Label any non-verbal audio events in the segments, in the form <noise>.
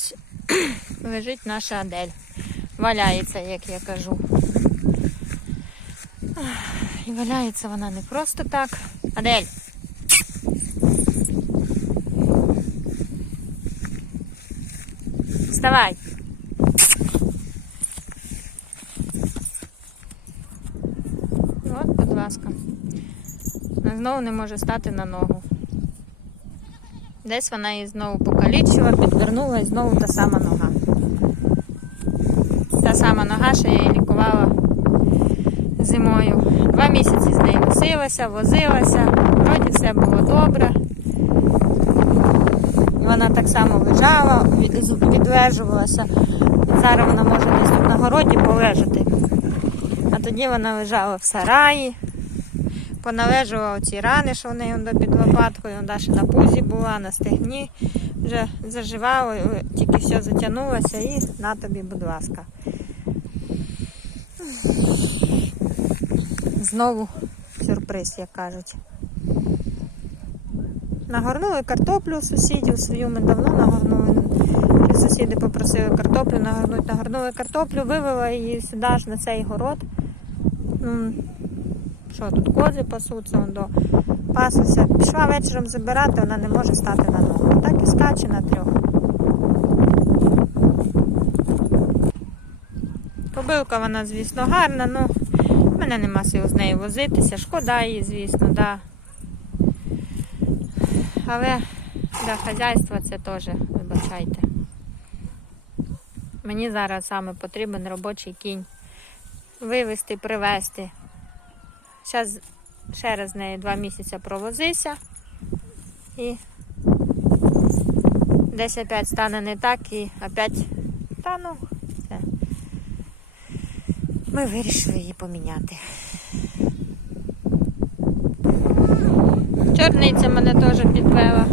ось <clears throat> лежить наша Адель. Валяється, як я кажу. І валяється вона не просто так. Адель. Вставай. От, будь ласка. Знову не може стати на ногу. Десь вона її знову покалічила, підвернула і знову та сама нога. Та сама нога, що я її лікувала зимою. Два місяці з нею носилася, возилася, вроді все було добре. Вона так само лежала, відлежувалася. Зараз вона може десь тут на городі полежати. А тоді вона лежала в сараї, поналежала оці рани, що в неї під лопаткою, вона ще на пузі була, на стегні. Вже заживало, е, тільки все затягнулося і на тобі, будь ласка. Знову сюрприз, як кажуть. Нагорнули картоплю сусідів свою, ми давно нагорнули. Сусіди попросили картоплю нагорнути, нагорнули картоплю, вивела її сюди ж на цей город. Що тут кози пасуться, он до пасуся. Пішла вечором забирати, вона не може стати на ногу. Так і скаче на трьох. Кобилка вона, звісно, гарна, ну в мене нема сил з нею возитися. Шкода її, звісно, да. Але для хазяйства це теж, вибачайте. Мені зараз саме потрібен робочий кінь. Вивезти, привезти. Зараз ще раз з нею два місяці провозися і десь опять стане не так і опять та все. Ми вирішили її поміняти. Чорниця мене теж підвела.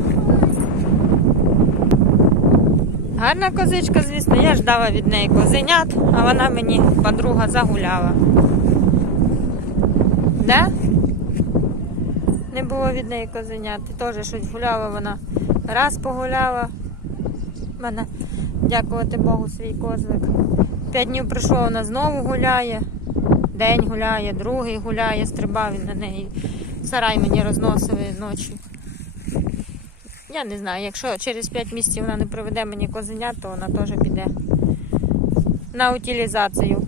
Гарна козичка, звісно, я ждала від неї козенят, а вона мені подруга загуляла. Да? Не було від неї козенят. Теж щось гуляла вона. Раз погуляла. У мене, дякувати Богу, свій козлик. П'ять днів пройшло, вона знову гуляє. День гуляє, другий гуляє, стрибав він на неї. Сарай мені розносили ночі. Я не знаю, якщо через 5 місяців вона не приведе мені козенят, то вона теж піде на утилізацію.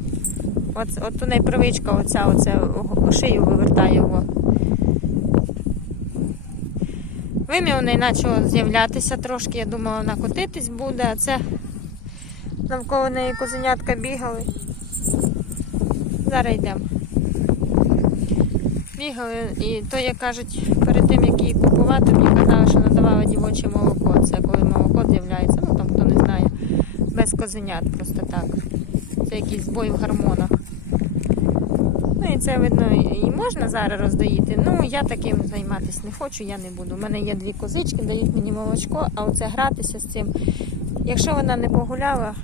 От, от у неї привичка оця, оце шию вивертає його. Вим'я у неї почало з'являтися трошки, я думала, вона котитись буде, а це навколо неї козенятка бігали. Зараз йдемо. Бігали, і то, як кажуть, перед тим як її купувати, мені казали, що надавали дівоче молоко. Це коли молоко з'являється, ну там хто не знає, без козенят просто так. Це якийсь збой в гормонах. Це видно і можна зараз роздоїти. Ну я таким займатися не хочу, я не буду. У мене є дві козички, дають мені молочко, а оце гратися з цим. Якщо вона не погуляла,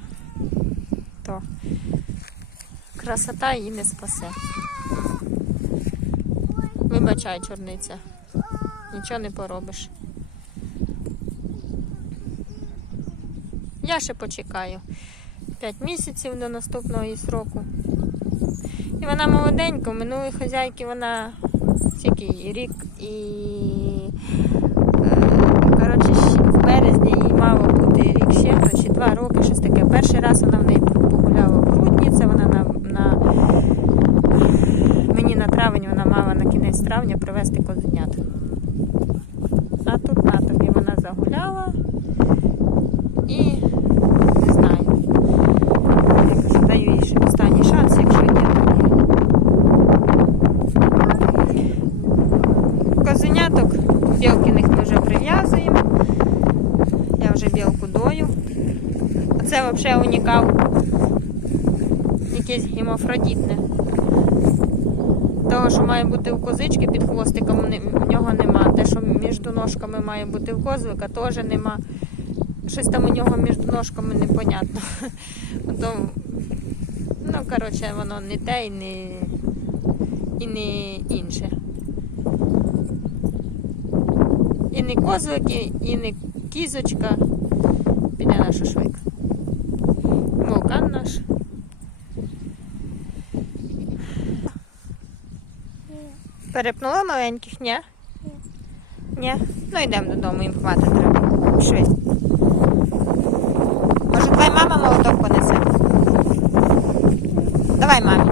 то красота її не спасе. Вибачай, чорниця. Нічого не поробиш. Я ще почекаю. 5 місяців до наступного її сроку. Вона молоденька, у минулої хазяйки вона тільки рік і е, коротше, в березні їй мало бути рік ще, чи два роки, щось таке. Перший раз вона в неї погуляла в грудні, це вона на, на мені на травень вона мала на кінець травня привезти козенят. А тут на тобі вона загуляла і не знаю. Я кажу, даю їй ще останній шанс, якщо ні, то ні. Козеняток білкиних ми вже прив'язуємо. Я вже білку дою. А це взагалі унікал. Якесь гемофродітне. Того, що має бути у козички під хвостиком, в нього нема. Те, що між ножками має бути у козлика, теж нема. Щось там у нього між ножками непонятно. <laughs> То, ну, коротше, воно не те і не, і не інше. І не козлик, і, і не кізочка. Піде на шашлик. Перепнула маленьких, ні? Ні. Ну йдемо додому, їм хватить треба. Швидко. Може, твоя мама молоток понесе? Давай, мамі.